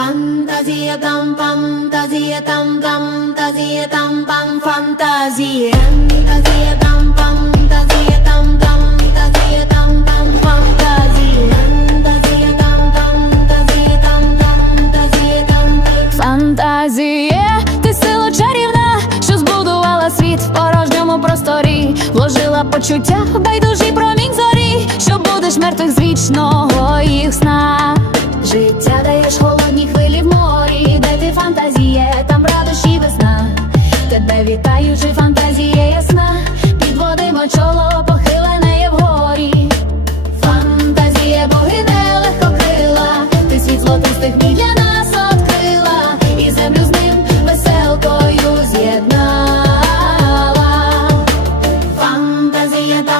Фантазія там, фантазія там, фантазія там, там, фантазія фантазія там, фантазія. Там, там, ти сила чарівна, що збудувала світ в порожньому просторі, вложила почуття, байдужий промінь зорі, що будеш мертвих з вічного їх сна. Життя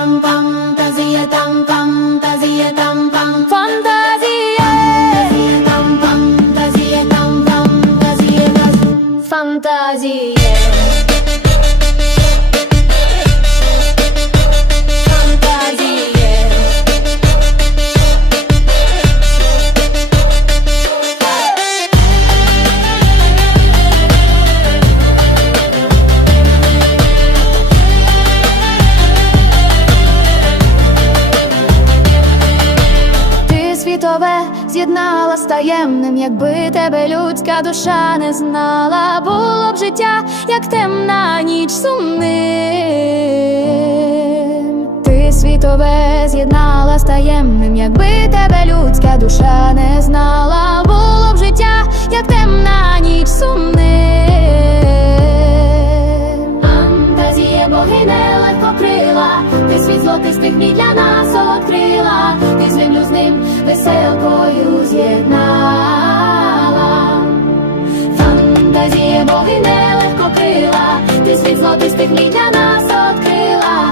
Фантазія там, фантазія там, фантазія там, пам. Фантазія, Фантазія там, фантазія там, з'єднала з таємним, якби тебе людська душа не знала, було б життя, як темна ніч сумним. Ти світове з'єднала з таємним, якби тебе людська душа не знала, було б життя, як темна ніч сумним. Фантазія богине легкокрила, ти світ золотистих мій для нас відкрила, ти землю з ним Фантазія нелегко крила, ти світ золотистих мій для нас відкрила,